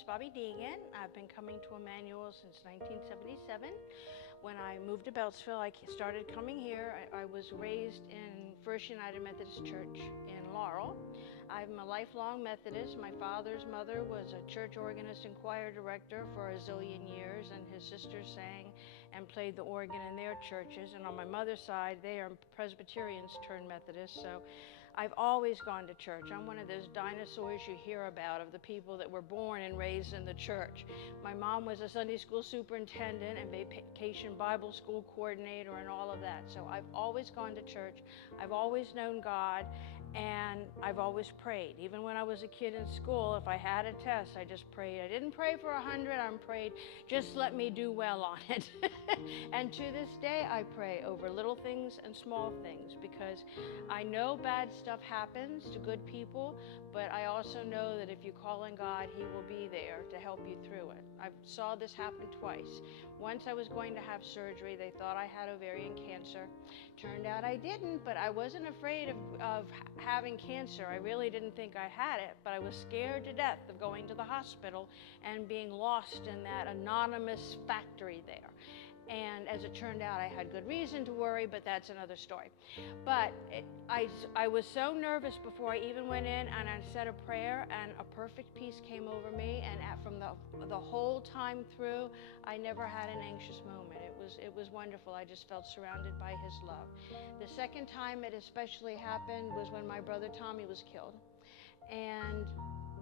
is Bobbie Deegan. I've been coming to Emmanuel since 1977. When I moved to Beltsville, I started coming here. I was raised in First United Methodist Church in Laurel. I'm a lifelong Methodist. My father's mother was a church organist and choir director for a zillion years, and his sisters sang and played the organ in their churches. And on my mother's side, they are Presbyterians turned Methodists. So I've always gone to church. I'm one of those dinosaurs you hear about of the people that were born and raised in the church. My mom was a Sunday school superintendent and vacation Bible school coordinator and all of that. So I've always gone to church. I've always known God, and I've always prayed. Even when I was a kid in school, if I had a test, I just prayed. I didn't pray for 100, I prayed, just let me do well on it. And to this day, I pray over little things and small things, because I know bad stuff happens to good people, but I also know that if you call on God, He will be there to help you through it. I saw this happen twice. Once I was going to have surgery. They thought I had ovarian cancer. Turned out I didn't, but I wasn't afraid of having cancer. I really didn't think I had it, but I was scared to death of going to the hospital and being lost in that anonymous factory there. And as it turned out, I had good reason to worry, but that's another story. But I was so nervous before I even went in, and I said a prayer, and a perfect peace came over me. And from the whole time through, I never had an anxious moment. It was wonderful. I just felt surrounded by His love. The second time it especially happened was when my brother Tommy was killed. And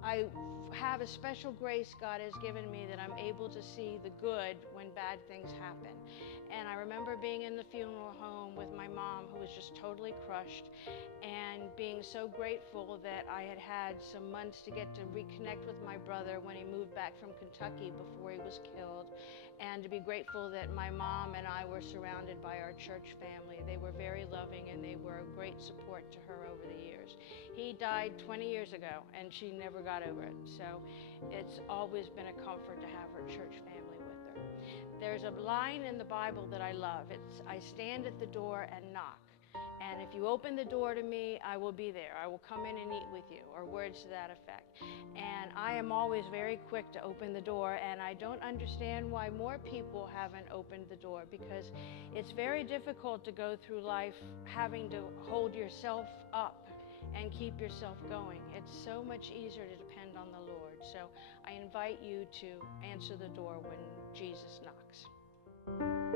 I have a special grace God has given me that I'm able to see the good when bad things happen. And I remember being in the funeral home with my mom, who was just totally crushed, and being so grateful that I had had some months to get to reconnect with my brother when he moved back from Kentucky before he was killed, and to be grateful that my mom and I were surrounded by our church family. They were very loving, and they were a great support to her over the years. He died 20 years ago, and she never got over it. So it's always been a comfort to have her church family with her. There's a line in the Bible that I love. It's, I stand at the door and knock. And if you open the door to me, I will be there. I will come in and eat with you, or words to that effect. And I am always very quick to open the door, and I don't understand why more people haven't opened the door, because it's very difficult to go through life having to hold yourself up and keep yourself going. It's so much easier to depend on the Lord. So I invite you to answer the door when Jesus knocks.